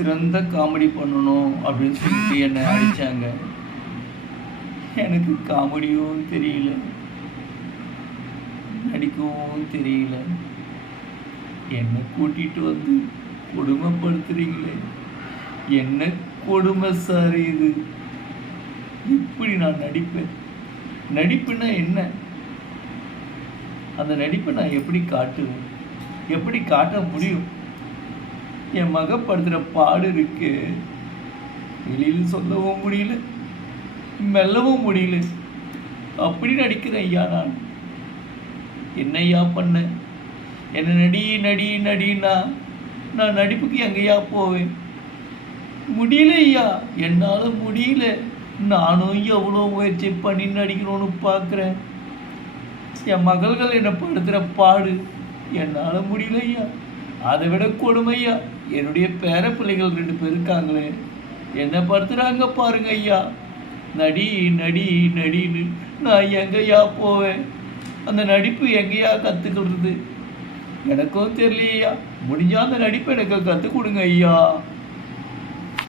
சிறந்த காமெடி பண்ணணும் அப்படின்னு சொல்லிட்டு என்னை அடித்தாங்க. எனக்கு காமெடியும் தெரியல, நடிக்கவும் தெரியல. என்னை கூட்டிகிட்டு வந்து கொடுமைப்படுத்துறீங்களே, என்ன கொடுமை சார் இது? இப்படி நான் நடிப்பேன்? நடிப்புன்னா என்ன? அந்த நடிப்பை நான் எப்படி காட்டுவேன்? எப்படி காட்ட முடியும்? என் மகப்படுத்துகிற பாடு இருக்கு, வெளியில் சொல்லவும் முடியல, மெல்லவும் முடியல. அப்படி நடிக்கிறேன் ஐயா. என்ன ஐயா பண்ண? என்ன நடி நடி நடினா நான் நடிப்புக்கு எங்கேயா போவேன்? முடியல ஐயா, என்னால் முடியல. நானும் எவ்வளோ முயற்சி பண்ணி நடிக்கணும்னு பார்க்குறேன். என் மகள்கள் என்னை படுத்துகிற பாடு என்னால் முடியல ஐயா. அதை விட கொடுமையா, என்னுடைய பேர பிள்ளைகள் 2 பேர் இருக்காங்களே, என்ன படுத்துகிறாங்க பாருங்க ஐயா. நடி நடி நடின்னு நான் எங்கேயா போவேன்? அந்த நடிப்பு எங்கேயா கற்றுக்கிறது? எனக்கும் தெரியலையா. முடிஞ்சால் அந்த நடிப்பை எனக்கு கற்றுக் கொடுங்க ஐயா.